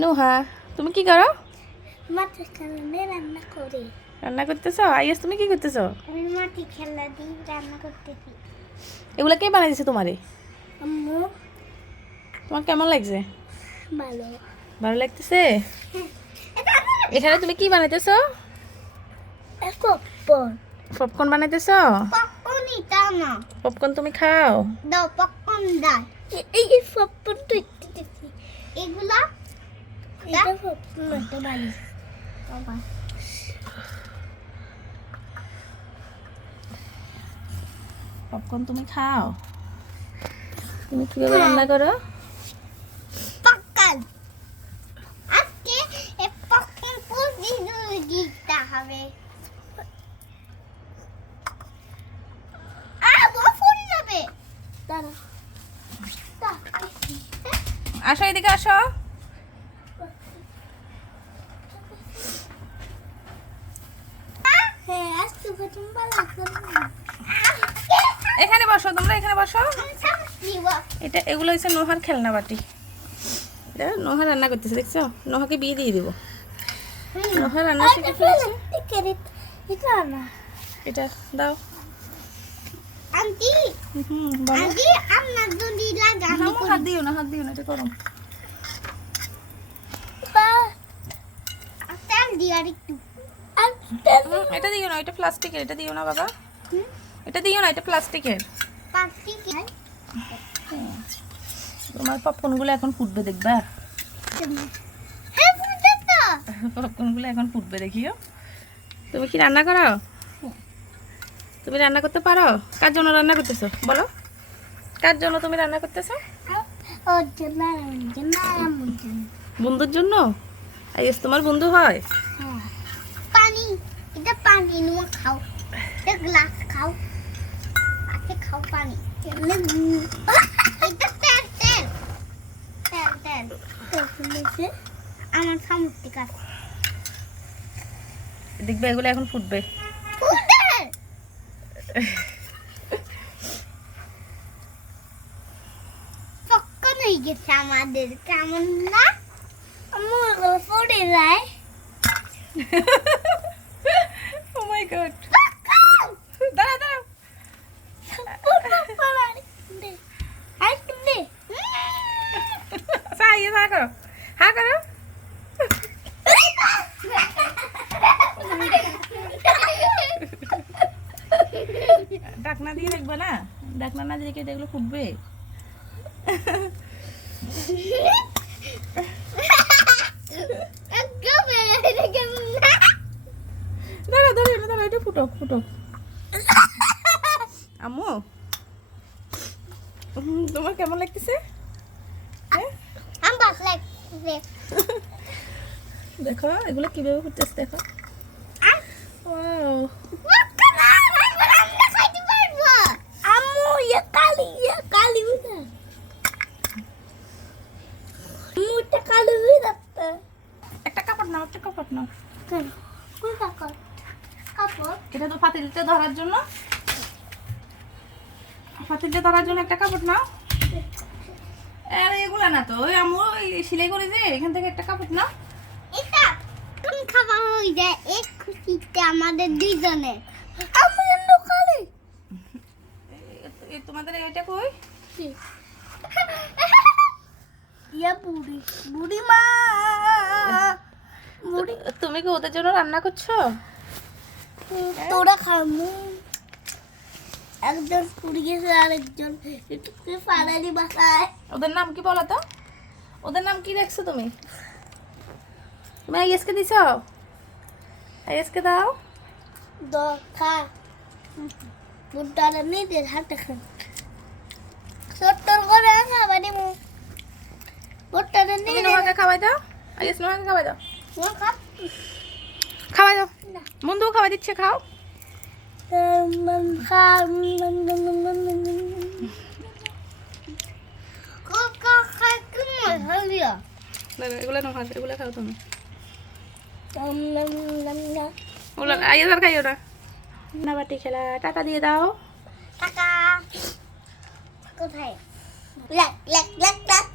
নুহা তুমি কি করো? মাটির খেলা দিয়ে রান্না করি। রান্না করতেছো? আইএস তুমি কি করতেছো? আমি মাটির খেলা দিয়ে রান্না করতেছি। এগুলো কে বানাই দিছে তোমারে? আম্মু। তোমার কেমন লাগছে? ভালো। ভালো লাগতেছে? এখানে তুমি কি বানাইতেছো? পপকর্ন পপকর্ন বানাইতেছো? পপকর্ন এটা না পপকর্ন তুমি খাও? দাও পপকর্ন দাও। এই পপকর্ন তো এগুলা পপকর্ন তুমি খাও? তুমি কীভাবে রান্না করো? হবে। আসো এদিকে আসো হ্যাঁ আজ তো প্রথম পালা এখানে বসো তোমরা এখানে বসো। এটা এগুলো হচ্ছে নোহার খেলনা বাটি। নোহা রান্না করতেছে দেখছ? নোহাকে বিয়ে দিয়ে দিব। নোহা রান্না শিখে ফেলেছে। এটা দাও। আন্টি আন্টি লাগে আমি হাত দিও না হাত দিও না এটা করো। তেল দিও আর একটু হুম, এটা দিও না, এটা প্লাস্টিকের, এটা দিও না বাবা। এটা দিও না, এটা প্লাস্টিকের। তোমার পপকর্নগুলো এখন ফুটবে দেখবা। পপকর্নগুলো এখন ফুটবে, দেখিও। তুমি কি রান্না করো? তুমি রান্না করতে পারো? কার জন্য রান্না করতেছো? বলো। কার জন্য তুমি রান্না করতেছো? বন্ধুর জন্য? তোমার বন্ধু হয়। হ্যাঁ। পানি নিয়ে খাও এটা গ্লাস খাও খাও পানি এটা তেল তেল তেল তেল তেল আমার সামুদ্রিক আছে। দেখবে এগুলো এখন ফুটবে। ফুটে গেছে আমাদের কেমন না? আমার ফুটে যায়। গড দাঁড়া দাঁড়া হা ইয়ে হা করো হা করো ডাকনা দিয়ে দেখবে না? ডাকনা না দিয়ে দেখলে ফুটবে দাঁড়া দাঁড়া না দাঁড়া এটা ফুটো ফুটো। আম্মু তোমার কেমন লাগতেছে? হ্যাঁ? দেখো এগুলো কীভাবে ফুটতেছে দেখো. একটা কাপড় নাও একটা কাপড় নাও। এটা তো পাতিলটা ধরার জন্য। পাতিলটা ধরার জন্য একটা কাপড় নাও। আরে এগুলা না তো। ওই আমু ওই সেলাই করে যে এখান থেকে একটা কাপড় নাও। এটা কোন খাবার হয়ে যায় এক খুশিতে আমাদের দুইজনের আমার লোকালে তোমাদের এটা কই? ইয়া বুড়ি। বুড়ি মা। বুড়ি। তুমি কি ওদের জন্য রান্না করছ? তোরা খামু। একজন গেছে আরেকজন। একটু পাড়ানি বাসায়। ওদের নাম কি বলো তো? ওদের নাম কি রাখছো তুমি? তুমি আইএসকে দিছ? আইএসকে দাও। হাতে খান সত্তর করে তুমি খাওয়াই দাও। আইএস খাওয়াই দাও। খাওয়াই দাও না বন্ধু খাওয়াই দিচ্ছে খাও man kan man man man man man Kok kok kayak gimana ya? না, না, এগুলো নোহা এগুলো খাও তুমি Lam lam lam lam. ওগুলো আইএস আর খাইও না না বাটি খেলা টাকা দিয়ে দাও Kakak. Koথায়? Lek lek lek lek.